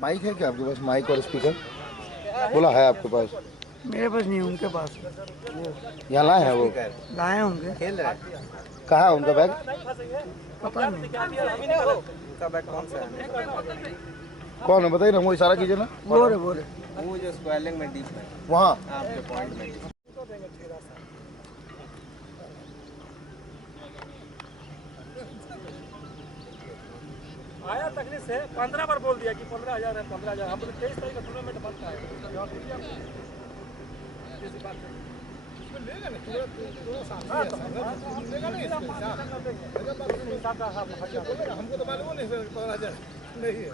Mic है क्या आपके पास? माइक और स्पीकर बोला है आपके पास? मेरे पास नहीं, उनके पास। यहाँ लाए हैं वो? लाए होंगे। खेल रहे हैं। कहाँ है उनका बैग? पता नहीं। उनका बैग कौन सा है? कौन है बताइए ना, वो इशारा कीजिए ना। वो रे वो जो स्क्वायलिंग में डीप में वहाँ आपके पॉइंट में आया तकलीफ से 15 बार बोल दिया कि 15,000 है 15,000। हम 23 तारीख का टूर्नामेंट बनता है। हमको तो मालूम नहीं 15,000 नहीं है।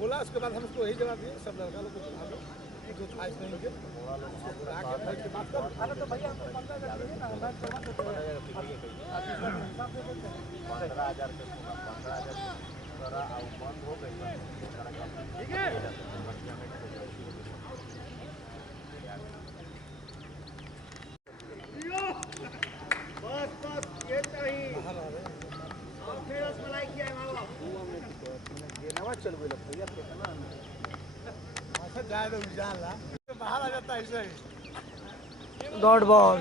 बोला उसके बाद हम उसको यही जवाब दिए, सब लड़का लोग को जो था नहीं के बात कर। अरे तो भैया 15,000 दीजिए ना, मैच करवा सकते हैं। 15,000 बंद हो गई ठीक है। बस बस ये चाहिए। फिर रसमलाई किया है मावा ये नवा चल गई लगता है कितना अच्छा जाए तो जान ला बाहर आ जाता है ऐसे ही। Dot ball.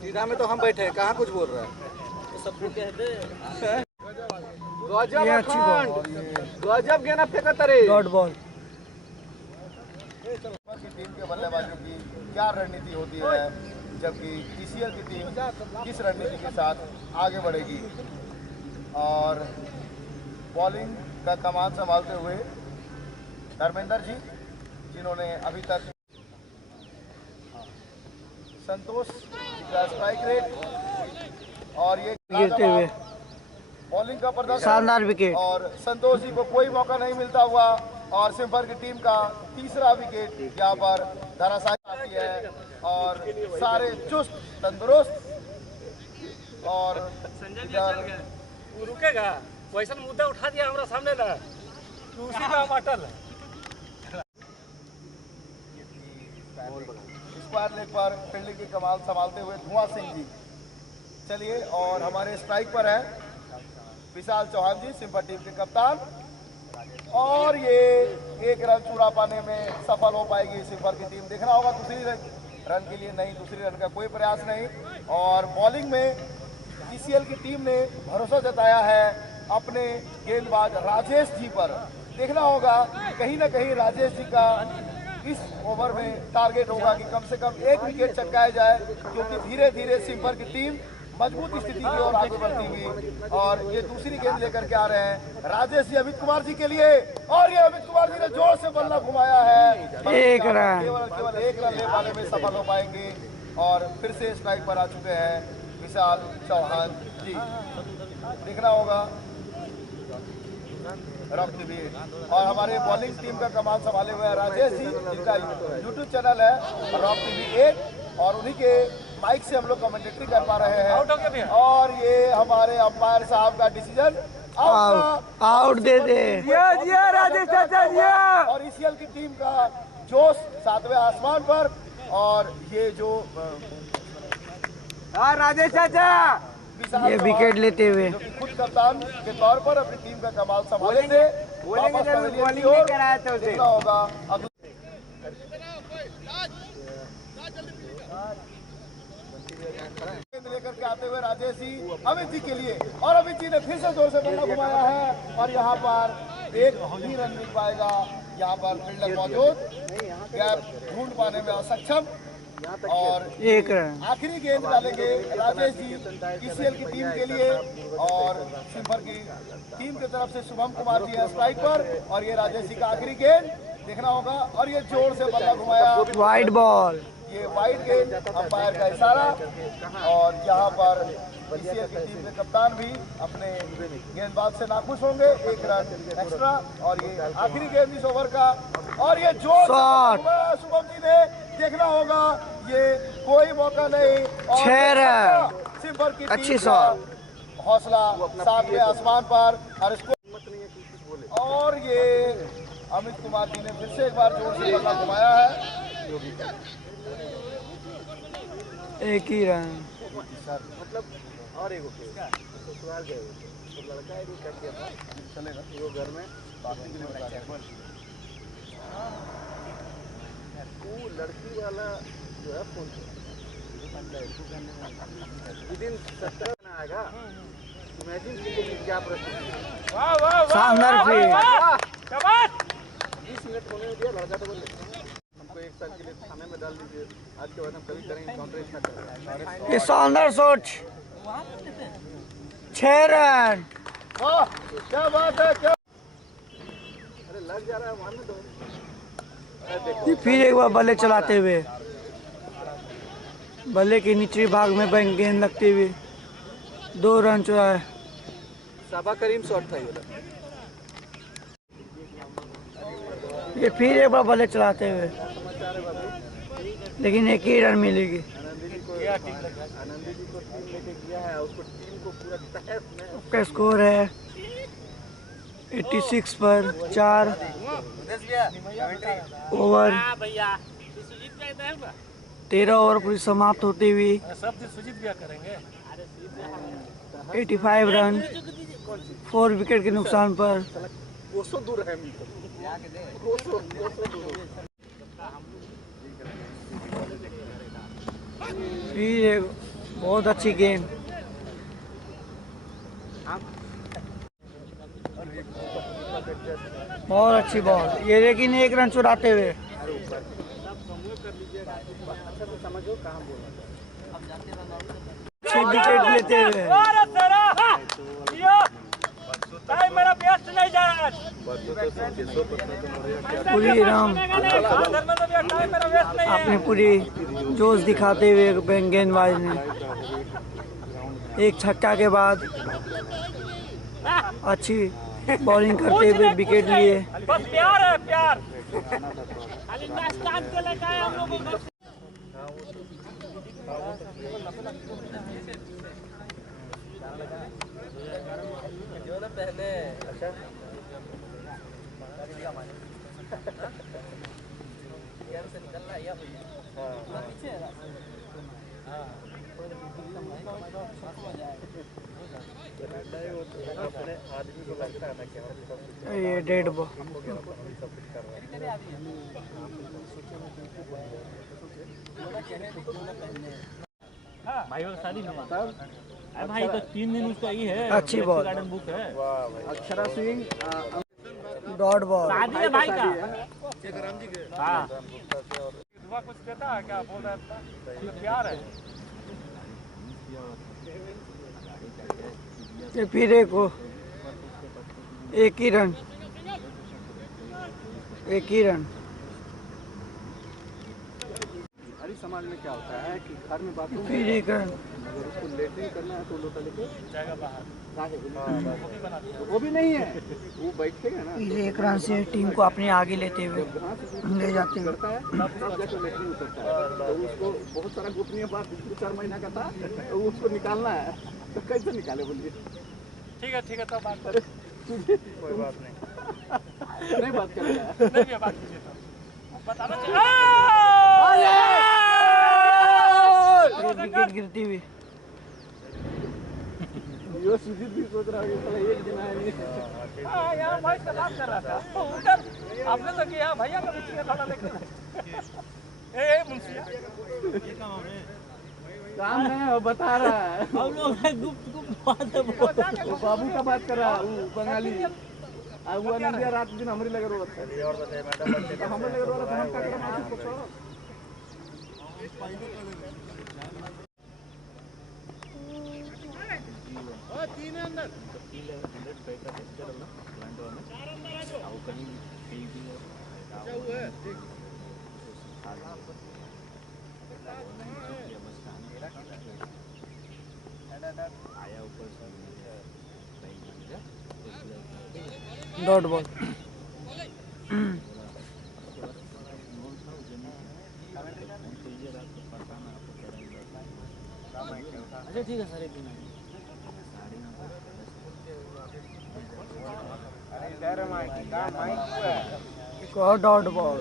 सीधा में तो हम बैठे हैं, कहाँ कुछ बोल रहा है? तो सबको कहते ये अच्छी बॉल। गजब गेना फेंका तरे। Dot ball. टीम के बल्लेबाजों की क्या रणनीति होती है, जबकि टीसीएल की टीम किस रणनीति के साथ आगे बढ़ेगी। और बॉलिंग का कमान संभालते हुए धर्मेंद्र जी, जिन्होंने अभी तक संतोष का स्ट्राइक रेट और ये गिरते हुए बॉलिंग का प्रदर्शन, शानदार विकेट। और संतोष जी को कोई मौका नहीं मिलता हुआ और सिम्फर की टीम का तीसरा विकेट यहाँ पर धराशायी आती है। और सारे चुस्त तंदुरुस्त और वो रुकेगा वैसा मुद्दा उठा दिया हमारा सामने ना, उसी में हम अटल है। स्क्वायर लेग पर फील्डिंग की कमाल संभालते हुए धुआं सिंह जी। चलिए, और हमारे स्ट्राइक पर है विशाल चौहान जी, सिम्फर टीम के कप्तान। और ये एक रन चूरा पाने में सफल हो पाएगी सिम्फर की टीम। देखना होगा दूसरी रन के लिए नहीं, दूसरी रन का कोई प्रयास नहीं। और बॉलिंग में टीसीएल की टीम ने भरोसा जताया है अपने गेंदबाज राजेश जी पर। देखना होगा कहीं ना कहीं राजेश जी का इस ओवर में टारगेट होगा कि कम से कम एक विकेट चटकाया जाए, क्योंकि धीरे धीरे सिम्फर की टीम मजबूत स्थिति की ओर आगे बढ़ती हुई। और ये दूसरी गेंद लेकर के आ रहे हैं राजेश जी अमित कुमार जी के लिए। और ये अमित कुमार जी ने जोर से बल्ला घुमाया है, एक रन, केवल एक रन ले पाने में सफल हो पाएंगे। और फिर से स्ट्राइक पर आ चुके हैं विशाल चौहान जी। देखना होगा रॉक टीवी। और हमारे बॉलिंग टीम का कमान संभाले हुए हैं राजेश जी, जिनका यूट्यूब चैनल है रॉक टीवी 8, और उन्हीं के माइक से हम लोग कमेंटेटरी कर पा रहे हैं। और ये हमारे अंपायर साहब का डिसीजन आउट दे दे। राजेश चाचा और ईसीएल की टीम का जोश 7वें आसमान पर। और ये जो राजेश चाचा ये विकेट लेते हुए खुद कप्तान के तौर पर अपनी टीम का कमाल संभालेंगे। देखना होगा अगले लेकर के आते हुए राजेश जी अमित जी के लिए। और अमित जी ने फिर से जोर से बल्ला घुमाया है, और यहाँ पर एक ही रन मिल पाएगा। यहाँ पर फील्डर मौजूद, गैप ढूंढ पाने में असक्षम। और एक रन। आखिरी गेंद डालेंगे राजेश जी टीसीएल की टीम के लिए। और सिम्फर की टीम की तरफ से शुभम कुमार जी है स्ट्राइक पर। और ये राजेश जी का आखिरी गेंद देखना होगा। और ये जोर से बल्ला घुमाया, वाइड बॉल। ये वाइड गेंद, अंपायर का इशारा। और यहाँ पर टीसीएल की टीम के कप्तान भी अपने गेंदबाज से नाखुश होंगे, एक रन एक्स्ट्रा। और ये आखिरी गेंद इस ओवर का। और ये जोर शुभम जी ने, देखना होगा ये कोई मौका नहीं। और 6 रन सिम्फर की अच्छी टीम का हौसला 7वें आसमान पर। और ये अमित कुमार जी ने फिर से एक बार जोर से बल्ला घुमाया है। एक ही रन। मतलब और एक ससुराल गए हुए थे, तो लड़का एक कर दिया था चलेगा वो घर में बाकी भी बता रहे वो लड़की वाला जो है फोन विदिन 17 में आएगा। इमेजिन कीजिए क्या परिस्थिति। शानदार फील्ड। 20 मिनट होने में दिया लड़का तो बोले हमको 1 साल के लिए थाने में डाल दीजिए, आज के बाद हम कभी करेंगे काउंटर इतना करेंगे। ये शानदार शॉट। 6 रन। वाह क्या बात है, क्या अरे लग जा रहा है मारने दो। ये फिर एक बार बल्ले चलाते हुए, बल्ले के निचले भाग में गेंद लगते हुए 2 रन चुराए। साबा करीम शॉट था ये। ये फिर एक बार बल्ले चलाते हुए, लेकिन एक ही रन मिलेगी। आनंदी जी को टीम लेके गया है, उसको टीम को पूरा तहस में उसका स्कोर है 86 पर 4 ओवर। 13 ओवर पूरी समाप्त होती हुई सब दिन सुजीत भैया करेंगे। 85 रन 4 विकेट के नुकसान पर। कोसों दूर है कोसों दूर। फिर एक बहुत अच्छी गेंद। बहुत अच्छी बॉल ये, लेकिन 1 रन चुराते हुए। अच्छा तो समझो कहाँ बोला 6 विकेट लेते हुए। मेरा बेस्ट नहीं जा रहा पूरी राम अपने पूरी जोश दिखाते हुए गेंदबाज ने एक छक्का के बाद अच्छी बॉलिंग करते हुए विकेट लिए। बस प्यार है प्यार। खाली नाश्ता के लेके आए हम लोगों को। पहले अच्छा से निकलना या अपने आदमी को लगता है ना कि ये डेड बॉल। भाई और शादी में अरे भाई तो 3 दिन उसका ही है। अच्छी बॉल। गार्डन बुक है। Akshara Singh dot ball. शादी है भाई का। हाँ दुआ कुछ देता है क्या बोल रहा था प्यार है। ये फिर एक ही रन। हरी समाज में क्या होता है कि घर में बाथरूम फिर एक रन। अगर उसको लेटरिन करना है तो लोटा लेके जाएगा बाहर। वो भी नहीं है, वो बैठेगा ना फिर 1 रन से टीम को अपने आगे लेते हुए ले जाते हैं। करता है तब जाकर लेटरिन उतरता है। तो उसको बहुत सारा गोपनीय बात 4 महीना का था, तो उसको निकालना है तो कैसे निकाले बोलिए। ठीक है तो बात कर। कोई बात नहीं। नहीं बात करेगा नहीं भी बात कीजिए तो बताना चाहिए। विकेट गिरती हुई। यो सुजीत भी सोच रहा है कि साला एक दिन आया नहीं। हाँ यहाँ भाई से बात कर रहा था तो उधर आपने तो किया भैया का भी चाहिए था लेकिन ए मुंशिया काम नहीं है, बता रहा है। हम लोग गुप्त बात है वो बाबू का बात कर रहा है, वो बंगाली हुआ नहीं दिया रात दिन हमारी लगे रोत है। और बताइए मैडम हमें लगे रोत हम क्या करें मासिक को छोड़ो। तीन अंदर डॉट बॉल। अच्छा ठीक है सर एक दिन डॉट बॉल।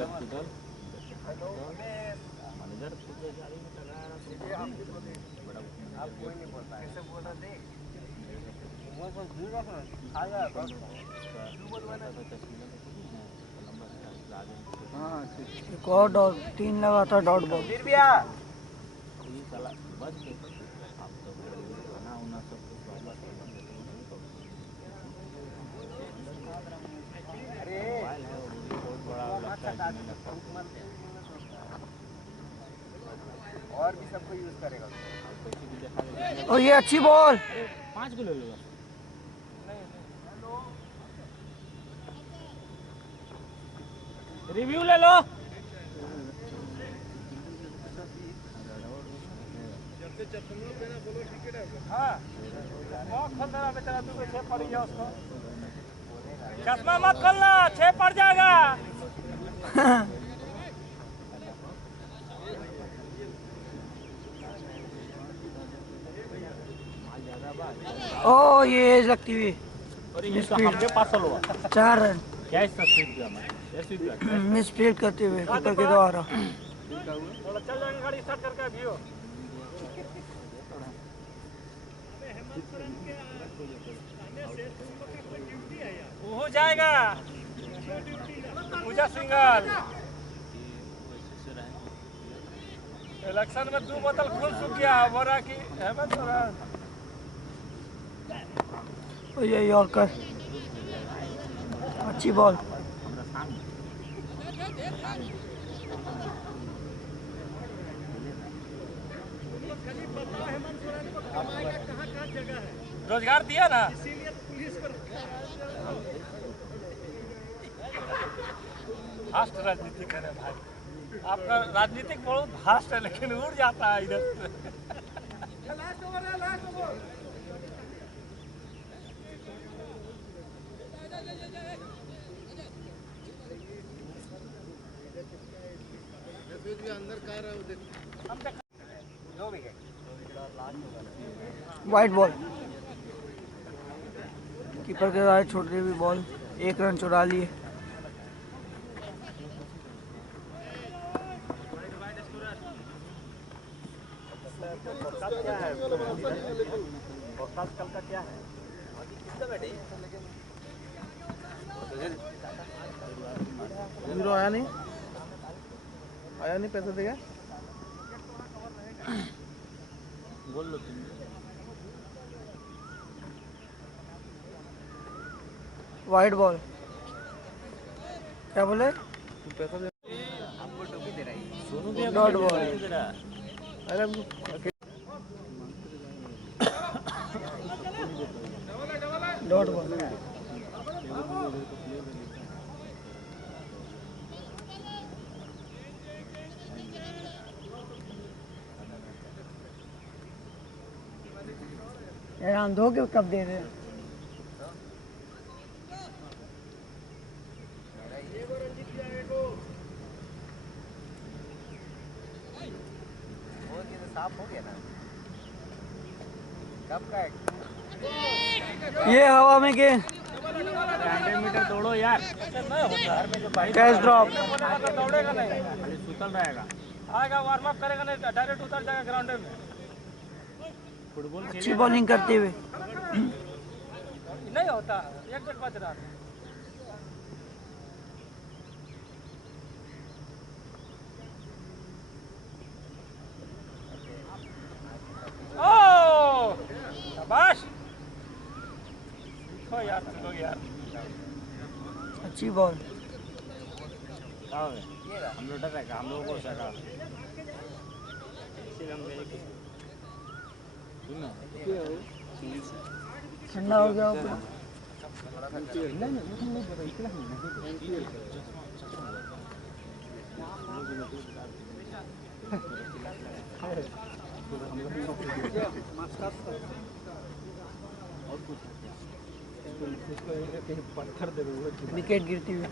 एक और डॉट, 3 लगातार डॉट बॉल। और भी सबको यूज करेगा। और ये अच्छी बॉल। 5 को ले लो। रिव्यू ले लो। हाँ बेचारा तू को 6 पड़ गया उसको। चश्मा मत खोलना, 6 पड़ जाएगा। ओ ये एज लगती हुई। और ये तो हमके पास हुआ 4 रन क्या इस स्पीड पे हमारे मिस फील्ड करते हुए कीपर के द्वारा। थोड़ा चल जाएंगे, गाड़ी स्टार्ट करके अभी हो। वो जाएगा पूजा सिंगल। इलेक्शन में 2 बोतल खून सूख गया बोरा की हेमंत सोरेन। और ये यॉर्कर अच्छी बॉल। रोजगार दिया ना। फास्ट राजनीति करे भाई, आपका राजनीतिक बहुत फास्ट है लेकिन उड़ जाता है इधर से। वाइट बॉल, कीपर के द्वारा छोड़ते हुए बॉल, 1 रन चुरा लिए। कल का क्या है? हीरो आया नहीं पैसा देगा। बोल लो तुम। वाइट बॉल, क्या बोले? पैसा दे। Dot ball. अरे डॉट बॉल। यार धो के कब दे रहे हैं? साफ हो गया ना। कब का ये हवा में के 100 मीटर दौड़ो यार। Catch drop. दौड़ेगा नहीं, खाली सुतल रहेगा। आएगा वार्म अप करेगा नहीं, डायरेक्ट उतर जाएगा ग्राउंड में। फुटबॉल अच्छी बॉलिंग करते हुए। नहीं होता, 1 बज रहा है। ओ शाबाश यार, तुम लोग यार। अच्छी बॉल। हम लोग डर रहेगा, हम लोगों को सका ठंडा हो गया पूरा। विकेट गिरती हुई।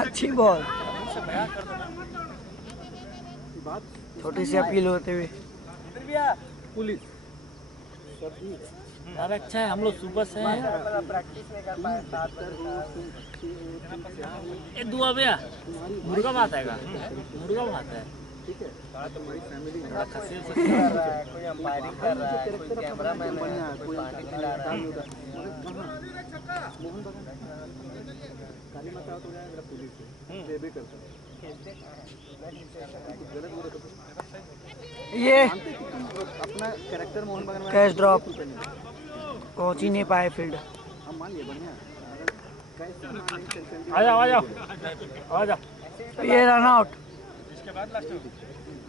अच्छी बॉल। छोटी सी अपील होते हुए। पुलिस यार अच्छा है, हम लोग सुबह से हैं। ये दुआ भैया मुर्गा भात आएगा, मुर्गा भात है। ठीक है, तुम्हारी फैमिली है, थोड़ा खस्सी कोई अंपायरिंग कर रहा है, कोई कैमरामैन है, कोई पानी पिला रहा है। मोहन बगान काली माता तो गया मेरा पुलिस है, देवे करता है गलत बोले तो ये मानते कि तुम अपना कैरेक्टर मोहन बगान में कैश ड्रॉप पहुंच ही नहीं पाए फील्ड। हम मान लिए बढ़िया, अगर कैसे मान नहीं चलते आ जाओ आ जाओ आ जाओ। ये रन आउट,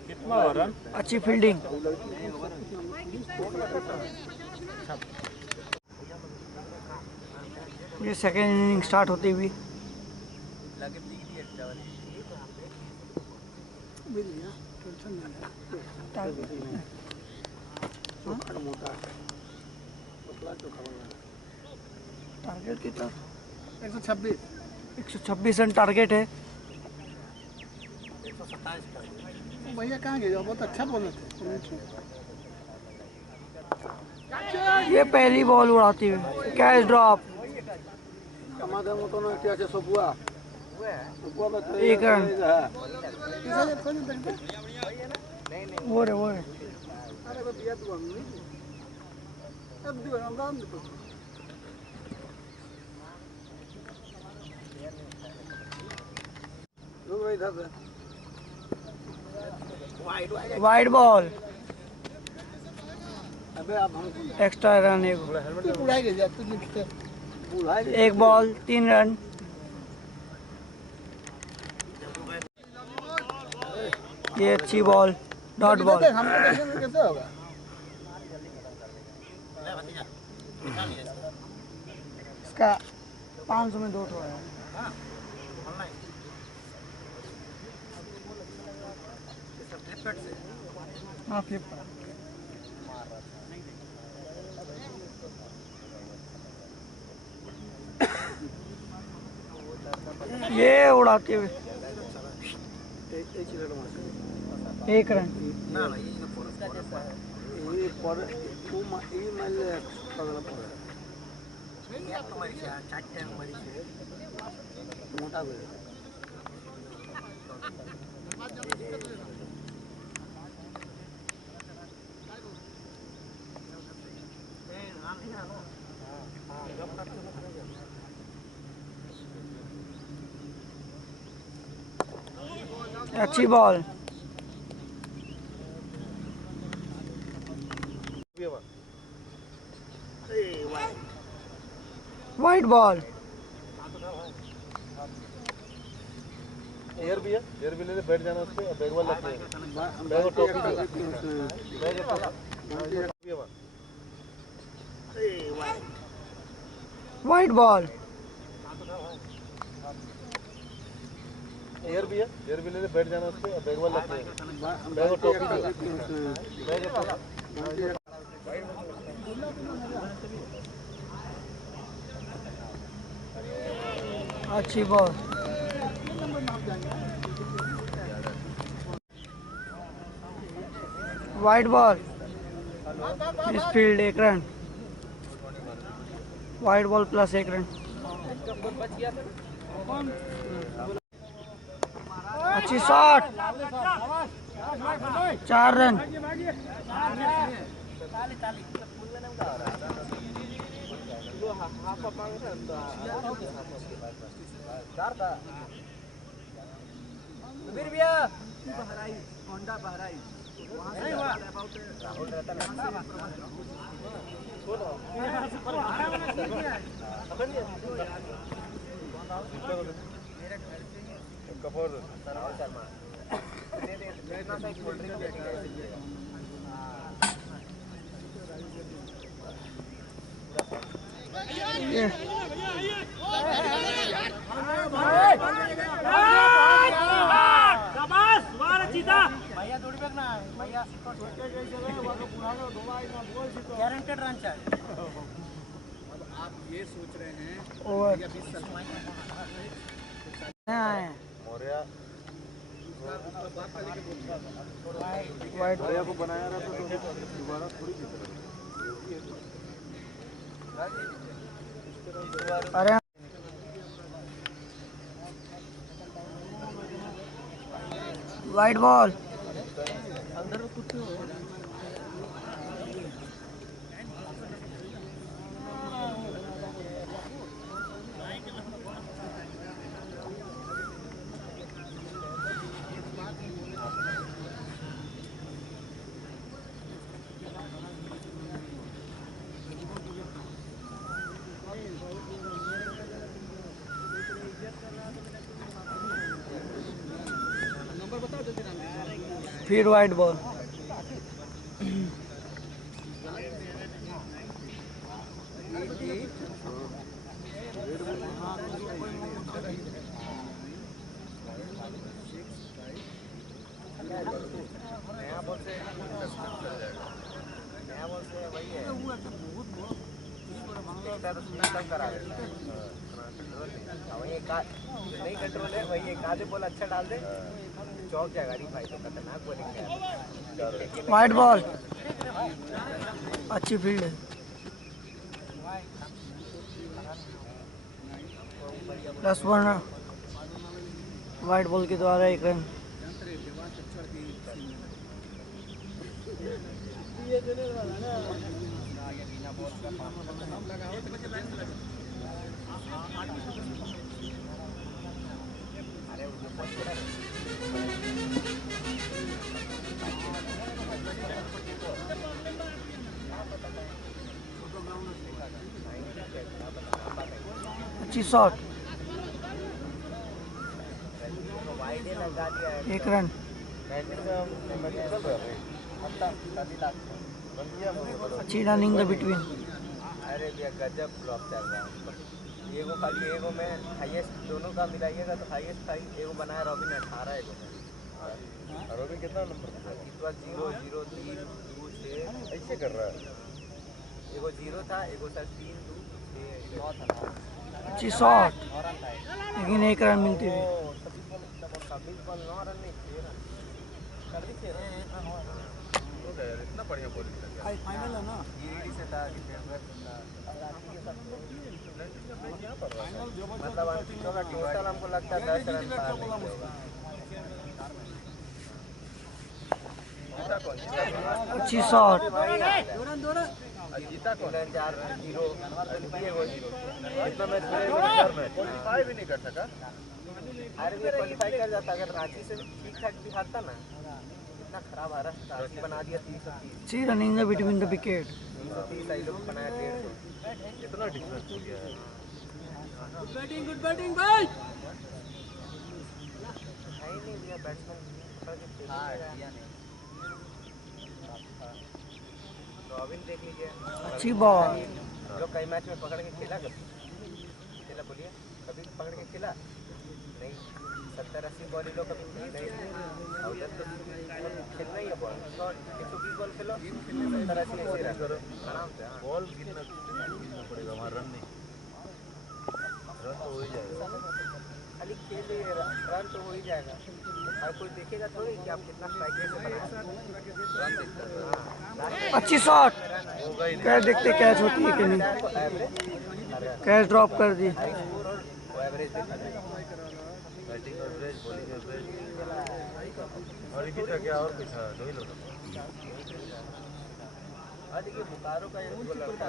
कितना हो रन? अच्छी फील्डिंग। ये सेकेंड इनिंग स्टार्ट होती हुई। टारगेट कितना? 126 रन टारगेट है। भैया कहाँ गए? बहुत अच्छा बोलर थे। ये पहली बॉल उड़ाती हुई, कैच ड्रॉप, हमारे मतो ना क्या से सपुआ एक रन। वो रे अरे वो दिया तू हमने अब दियो हम दाम दे रुक भाई इधर वाइड बॉल, अबे आप हम एक्स्ट्रा रन एक। तू उड़ाई गए जा, तू लिखते। बुलाए एक बॉल 3 रन। ये अच्छी बॉल, डॉट बॉल। हमको टेंशन में कैसे होगा? इसका 500 में 2 ठो है। हाँ फ्लिपकार्ट। ये उड़ाते हुए 1 रन। ये पर तू ये माल पगला पर मोटा बे अच्छी बॉल, वाइड बॉल। एयर भी है, एयर भी ले ले, बैठ जाना उस पे, बैग वाला लगते हैं। बैग और टोपी दो। बैग और टोपी। वाइड बॉल, एयर भी है, एयर भी ले ले, बैठ जाना उस पे, बैग वाला लगते हैं। बैग और टोपी दो। बैग और टोपी। अच्छी ball, wide ball, miss field 1 run. Wide ball plus 1 run. अच्छी शॉट, 4 रन। गारंटेड रन चाहिए। आप ये सोच रहे हैं ओवर या 20 साल मौर्या वाइड मौर्या को बनाया रहा तो दोबारा थोड़ी जीत रहा। अरे वाइट बॉल। फिर वाइट बॉल। नहीं कंट्रोल है वही एक आधे बॉल अच्छा डाल दे चौक जाएगा नहीं भाई तो खतरनाक बॉलिंग है। White ball. अच्छी फील्ड है। +1 वाइट बॉल के द्वारा 1 रन। अच्छी शॉट। 1 रन। अच्छी रनिंग द बिटवीन। अरे भैया गजब फ्लॉप चल रहा है। एगो खाली एगो में हाईएस्ट दोनों का मिलाइएगा तो हाईएस्ट एगो बनाया रॉबिन 18 एगो में। रॉबिन कितना नंबर था? इस बार 0 0 3 2 6 ऐसे कर रहा है। एगो 0 था एगो सर 3 2 6 9 था। अच्छी शॉट लेकिन 1 रन मिलती हुई। 26 बॉल 9 रन नहीं 6 रन कर दी 6 रन। इतना बढ़िया बॉलिंग था। फाइनल है ना ईडी से था मतलब अंतिम का टोटल हमको लगता है 10 रन पार होगा। अच्छी शॉट। जीता कौन? 4 0 इतना मैच क्वालीफाई भी नहीं कर सका। अरे भी क्वालीफाई कर जाता अगर रांची से ठीक ठाक भी हारता ना। इतना खराब हारा रांची बना दिया 330। अच्छी running the between the wicket. 330 आई लोग बनाया 150। कितना डिफरेंस हो गया है। गुड बैटिंग भाई। है नहीं भैया बैट्समैन हां दिया नहीं। रॉबिन देख लीजिए। अच्छी बॉल। लोग कई मैच में पकड़ के खेला खेला बोलिए कभी पकड़ के खेला नहीं। 70-80 बॉल लोग कभी नहीं और जब तो खेलना ही है बॉल 120 बॉल खेलो 70-80 ऐसे करो आराम से। बॉल गिनना पड़ेगा हमारा रन नहीं रन तो हो ही जाएगा। खाली खेल रन तो हो ही जाएगा। हर कोई देखेगा थोड़ी कि आप कितना स्ट्राइक रेट से रन देखता है। अच्छी शॉट। कैच देखते कैच होती है कि नहीं। कैच ड्रॉप कर दी। एवरेज देखा जाए बैटिंग एवरेज बॉलिंग एवरेज और इसी तरह क्या और कुछ है दो ही लोग। हाँ देखिए बुकारो का एक लड़का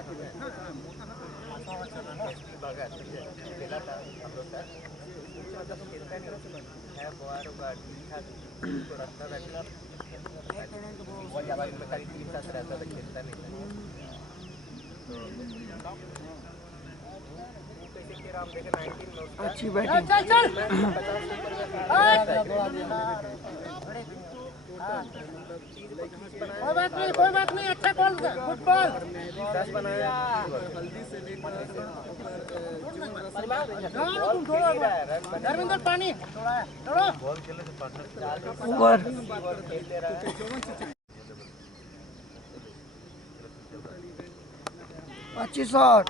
खेला था हम लोग का मतलब खेलता नहीं है बुकारो का ठीक ठाक उसको रखता था बहुत ज़्यादा खाली ठीक ठाक रहता था खेलता नहीं था। अच्छी बैटिंग। कोई बात नहीं अच्छा कॉल फुटबॉल 10 बनाया धर्मेंद्र पानी बॉल खेलने से पार्टनर ओवर। खेल ले रहा है। अच्छी शॉट।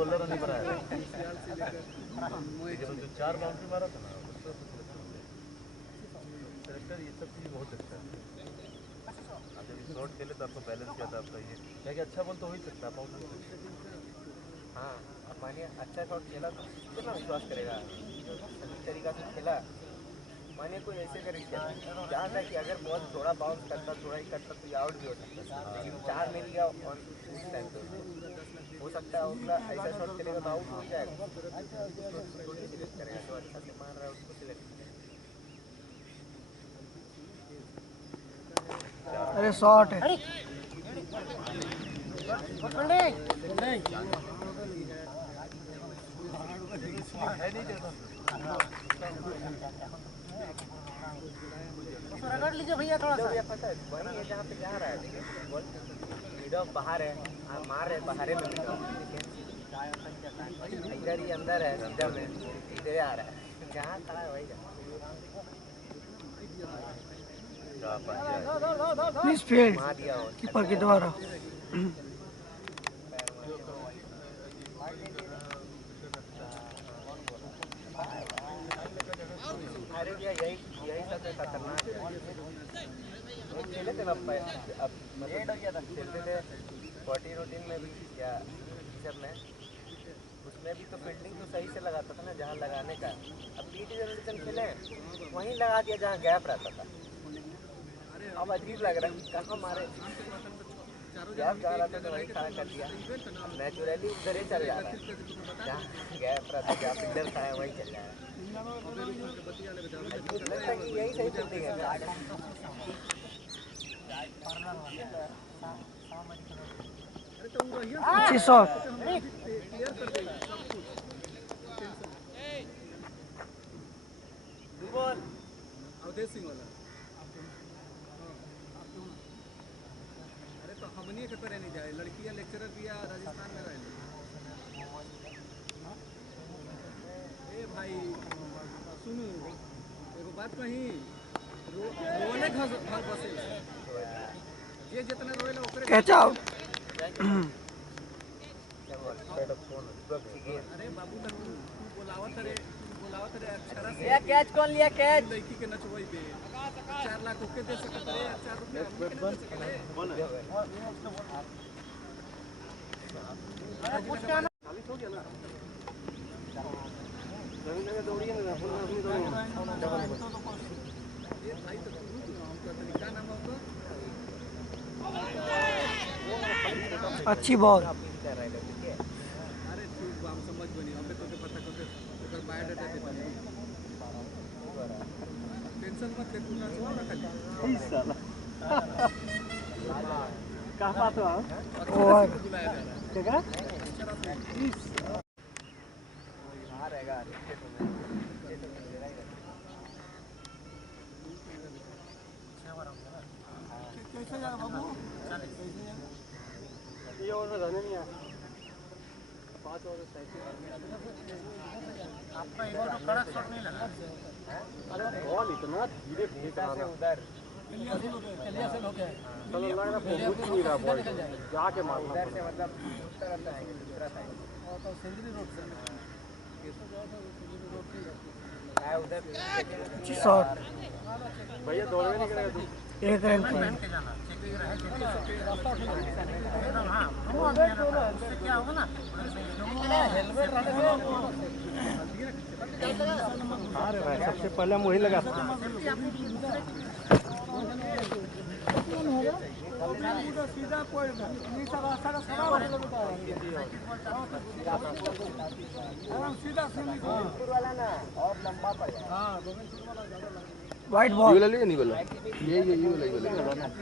16 रन ही बनाया लेकिन जो 4 बाउंड्री मारा था ना ये सब चीज़ बहुत अच्छा है। जब शॉट खेले तो आपको बैलेंस क्या था आपका ये क्या कि अच्छा बॉल तो हो ही सकता है आउट नहीं सकता। हाँ अब मानिए अच्छा शॉट खेला तो कितना विश्वास करेगा, सही तरीका से खेला। मानिए कोई ऐसे करे जहाँ था कि अगर बॉल थोड़ा बाउंस करता थोड़ा ही करता तो ये आउट भी हो सकता था, लेकिन 4 मिल गया और उस टाइम पे हो सकता है अगला ऐसा शॉट खेलेगा तो आउट हो जाएगा, थोड़ी सिलेक्ट करेगा जो अच्छा से मार रहा है उसको सिलेक्ट करेगा। अरे शॉट है। रगड़ लीजिए भैया थोड़ा सा। पता है वही है जहाँ पे जा रहा है, देखिए बॉल मिड ऑफ बाहर है, मार रहे बाहर में मिड ऑफ, इधर ही अंदर है सीधा में इधर आ रहा है, जहाँ खड़ा है वही मिस फील्ड मार दिया और कीपर के द्वारा। अरे भैया यही सबसे खतरनाक है। खेले थे ना अब मतलब खेलते थे 40 रूटीन में भी या सब में, उसमें भी तो फील्डिंग तो सही से लगाता था ना जहाँ लगाने का। अब पीटी जनरेशन खेले वहीं लगा दिया जहाँ गैप रहता था, अब अजीब लग रहा है कहाँ मारे, गैप जा रहा था तो वहीं खड़ा कर दिया, नेचुरली उधर ही चल जा रहा है, जहाँ गैप रहता जहाँ फील्डर था वहीं चल जा रहा है। लगता है कि यही सही फील्डिंग है। अच्छी शॉट। अवधेश सिंह वाला। अरे तो हमनी के करे नहीं जाए, लड़कियां लेक्चरर भी राजस्थान में रहे। ए भाई सुनो एगो बात कही, रोने घर बसे ये जितना रोएला ओकरे कैच आउट। अरे बाबू तू बोलावत रे अक्षरा से कैच कौन लिया कैच? लड़की के नचवई पे 4 लाख ओके दे सकत रे, 4 रुपया हमके नहीं दे सकत रे। खाली हो गया ना जमीन जगह दौड़िए ना अपन अपनी दौड़िए ये भाई तो हम का तरीका नाम होगा। अच्छी बॉल। अरे ठीक हम समझ बनी हमें तो पता करके ओकर बायोडाटा दे पानी टेंशन मत ले तू ना छोड़ ना खाली ई साला कहां बात हो ओवर बुलाया जा रहा क्या आ रहेगा कैसे जाएगा बाबू? ये और जाने नहीं है 5 और साइकिल आपका एक तो कड़क शॉट नहीं लगा। अरे बॉल इतना धीरे फेंका से उधर कलिया से लोग है। चलो लग रहा पहुंच नहीं रहा बॉल जाके मारना उधर से मतलब दूसरा रहता है दूसरा साइड और तो सेंचुरी रोड से है उधर। अच्छी शॉट। भैया दौड़वे नहीं करेगा तू 1 रन की। के जाना चेकिंग रहे एकदम। हाँ उससे क्या होगा ना हेलमेट रहने से अरे भाई सबसे पहले हम वही लगा सीधा कोई नीचा रास्ता का सारा सीधा वाला ना और लंबा पड़ जाएगा। हाँ वाइट बॉल। ये वाला नहीं वाला ये वाला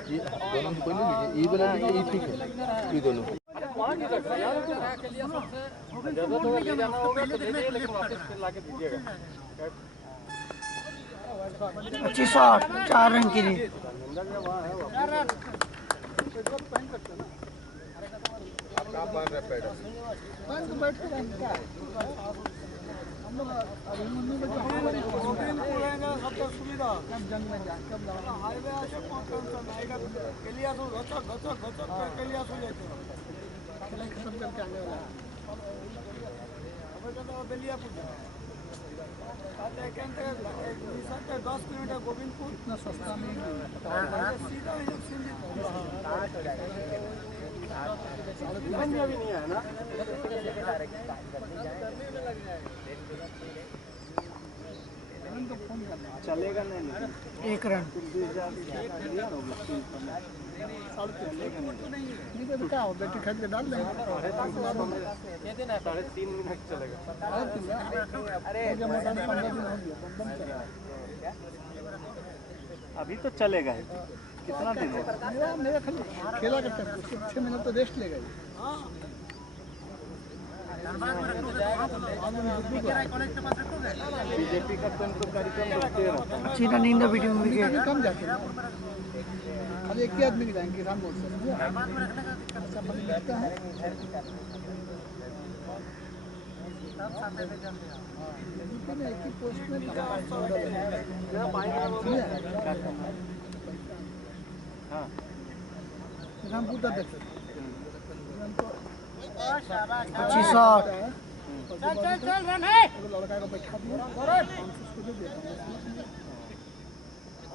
ये दोनों कोई नहीं ये वाला ये ठीक है ये दोनों जरूरत होगा ले जाना होगा तो ले जाइए लेकिन वापस फिर लाके दीजिएगा। अच्छी शॉट 4 रन की लीड। कहाँ बांध रहे पैडल? सबका सुविधा हाईवे कलियासो घचक कलियासो जाते खत्म करके आने वाला बेलिया पूजा 10 किलोमीटर गोविंदपुर इतना सस्ता नहीं सीधा अभी नहीं है ना। चलेगा नहीं एक रन। क्या हो बैटरी खरीद के डाल देंगे। 3.5 मिनट चलेगा। अभी तो चलेगा ही, कितना दिन होगा? मेरा खाली खेला करते हैं, 6 मिनट तो रेस्ट लेगा। बीजेपी का तो कार्यक्रम रखते रहता है। अच्छी रनिंग द बीटिंग विकेट। कम जाते हैं, खाली एक ही आदमी की जाएंगे किसान मोड़ से। एक ही पोस्ट में किसान पूछता देखते अच्छी शॉट। लड़का को बैठा दिया,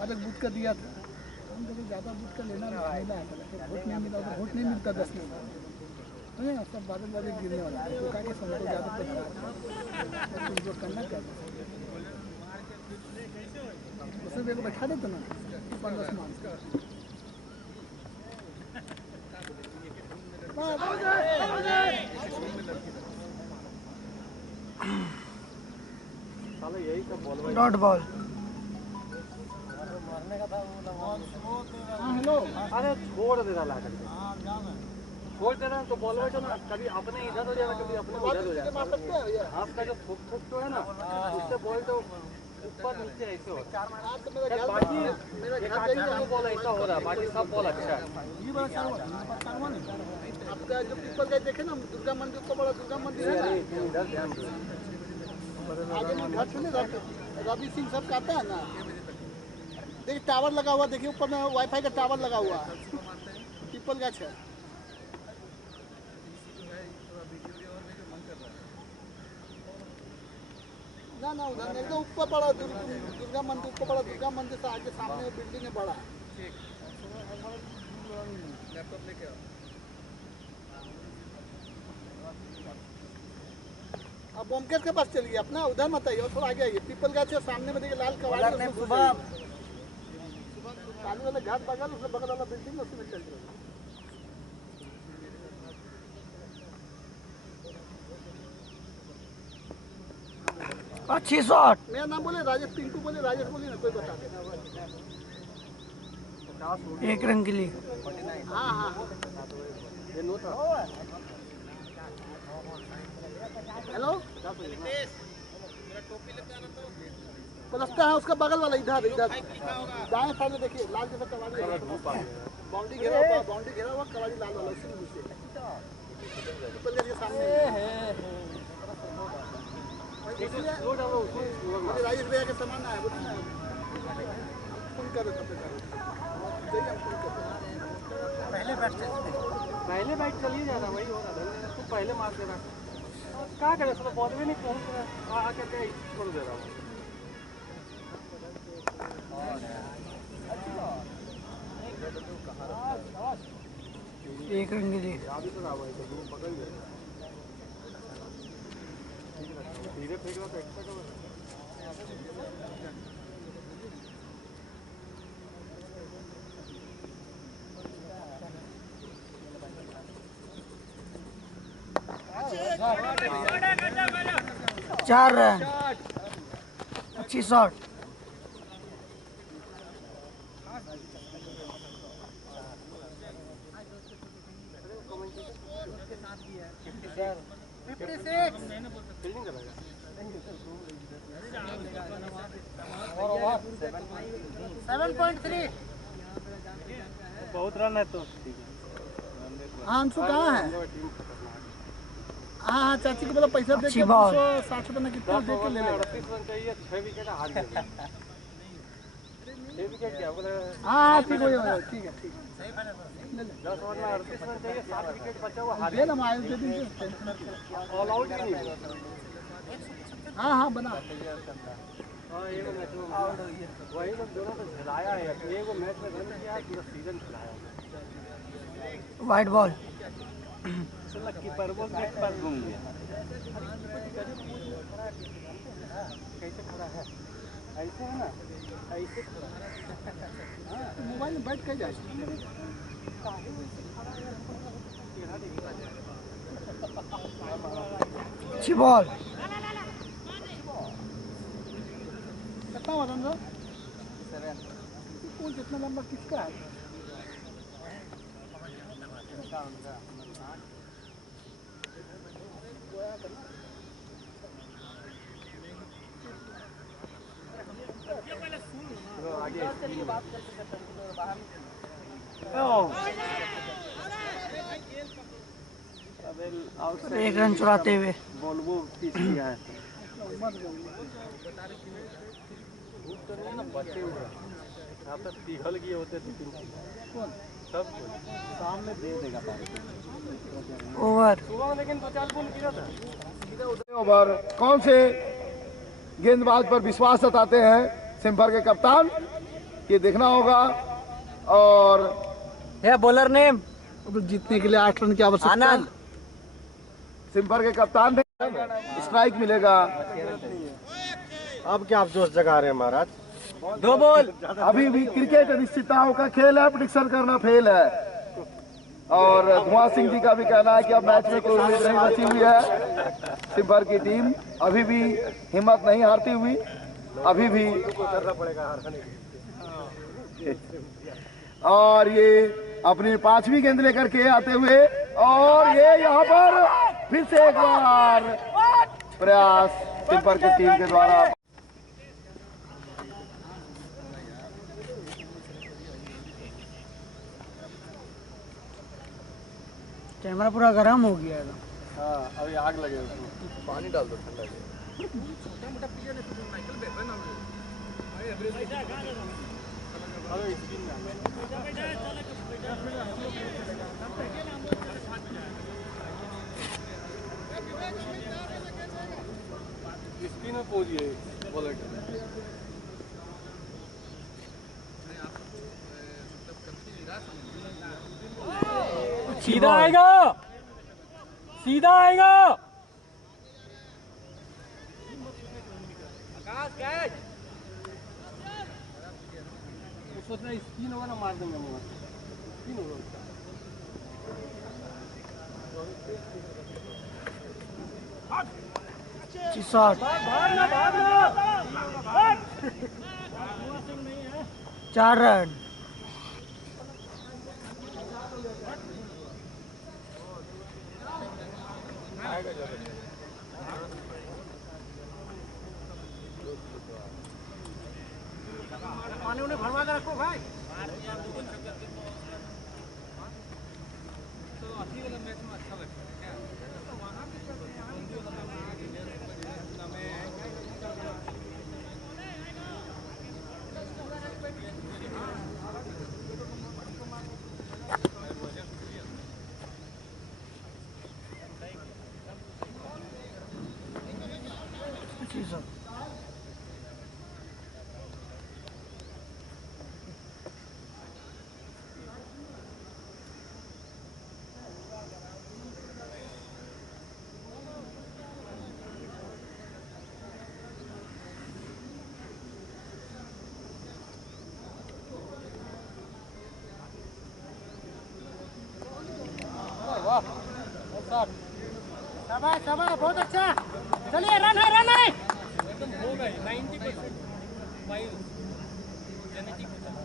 आज एक बूथ का दिया था। हम देखिए ज़्यादा बूथ का लेना मिला है, वोट नहीं मिला तो वोट नहीं मिलता 10 मिनट है ना। सब बादल गिरने वाला है, तो क्या समझो ज़्यादा पैसा जो करना क्या उसने देखो बैठा देते ना 15 मान डॉट बॉल। हेलो अरे छोड़ दे रहा है, छोड़ दे रहा है तो बॉल बैठो ना, कभी अपने इधर हो जाएगा, कभी अपने उधर हो जाएगा। हाथ का जो फुक फुक तो है ना, उससे बॉल तो ऊपर नीचे ऐसे हो रहा है। बाकी मेरा बॉल ऐसा हो रहा है, बाकी सब बॉल अच्छा है। आपका जो पीपल का देखे ना, दुर्गा मंदिर को बड़ा दुर्गा मंदिर है ना, आगे में घर सुने रवि सिंह सब का आता है ना। देखिए टावर लगा हुआ, देखिए ऊपर में वाईफाई का टावर लगा हुआ है, पीपल गाछ है। ना ना उधर एकदम ऊपर पड़ा दुर्गा मंदिर, ऊपर पड़ा दुर्गा मंदिर से आगे सामने बिल्डिंग है बड़ा। अब बोमकेश के पास चलिए अपना, उधर मत आइए और थोड़ा आगे आइए। पीपल गाछ है सामने में, देखिए लाल कवाड़ी पानी वाला घाट बगल, उसमें बगल वाला बिल्डिंग है, उसी में चल रहा है। अच्छी शॉट। मेरा नाम बोले राजेश, पिंकू बोले राजेश, बोलिए ना कोई बता दे। एक रन के लिए। हाँ हाँ हेलो पलस्ता है उसका बगल वाला, इधर इधर दाएं साइड में देखिए लाल जैसा कवाड़ी, बाउंड्री घेरा हुआ, बाउंड्री घेरा हुआ कवाड़ी लाल वाला, उसी में सामने राजेश भैया के सामान आया, बोलिए ना फोन कर रहे थे, पहले बैट चलिए जा रहा, वही हो रहा है, तू पहले मार दे रहा, क्या करे, सब बॉल भी नहीं पहुंच रहा, आके क्या छोड़ दे रहा हूँ। एक रन के लिए। धीरे फेंक रहा तो एक्स्ट्रा कवर। चार रन। अच्छी शॉट। बहुत रन है तो हाँ अंशु कहाँ है? हाँ हाँ चाची को बोला पैसा दे के 260 रुपये में कितना दे के ले लेगा। 38 रन चाहिए, 6 विकेट हार गए। 6 विकेट क्या बोले? हाँ ठीक हो जाएगा, ठीक है 10 ओवर में 38 रन चाहिए, 7 विकेट बचा हुआ हार दे ना माइल दे दीजिए। ऑल आउट ही नहीं हुआ। हाँ हाँ बना। हाँ एक मैच में वही लोग दोनों को खिलाया है, एक मैच में रन किया, पूरा सीजन खिलाया। White ball. कीपर बॉल के पास घूम गया। कैसे खड़ा है? ऐसे है ना, ऐसे खड़ा है। मोबाइल में बैठ के जाए। अच्छी बॉल। कितना वजन था? कौन कितना लंबा किसका है? एक रन चुराते हुए। बॉल वो पीछ किया है। बचे हुए यहाँ पे पिघल गए होते सब सामने दे देगा ओवर। सुबह में लेकिन 2-4 बॉल गिरा था। ओवर कौन से गेंदबाज पर विश्वास जताते हैं सिम्फर के कप्तान, ये देखना होगा। और बॉलर नेम जीतने के लिए 8 रन की आवश्यकता है। सिम्फर के कप्तान ने स्ट्राइक मिलेगा। अब क्या आप जोश जगा रहे हैं महाराज? 2 बॉल। अभी भी क्रिकेट अनिश्चितताओं का खेल है, प्रेडिक्शन करना फेल है। और धुआं सिंह जी का भी कहना है कि अब मैच में कोई उम्मीद नहीं बची हुई है। सिम्फर की टीम अभी भी हिम्मत नहीं हारती हुई, अभी भी करना पड़ेगा। और ये अपनी 5वीं गेंद लेकर के आते हुए, और ये यहाँ पर फिर से एक बार प्रयास सिम्फर की टीम के द्वारा। कैमरा पूरा गर्म हो गया है। हाँ अभी आग लगे उसमें। पानी डाल दो ठंडा। स्पिन में पहुंचिए बॉलर। सीधा आएगा, सीधा आएगा। सोच रहा स्पिन होगा ना, मार देंगे मुँह। स्पिन होगा उसका। शॉट। 4 रन। पानी उन्हें भरवा के रखो भाई। शाबाश शाबाश, बहुत अच्छा। चलिए रन है, रन है। एकदम हो गई 90% जेनेटिक होता है।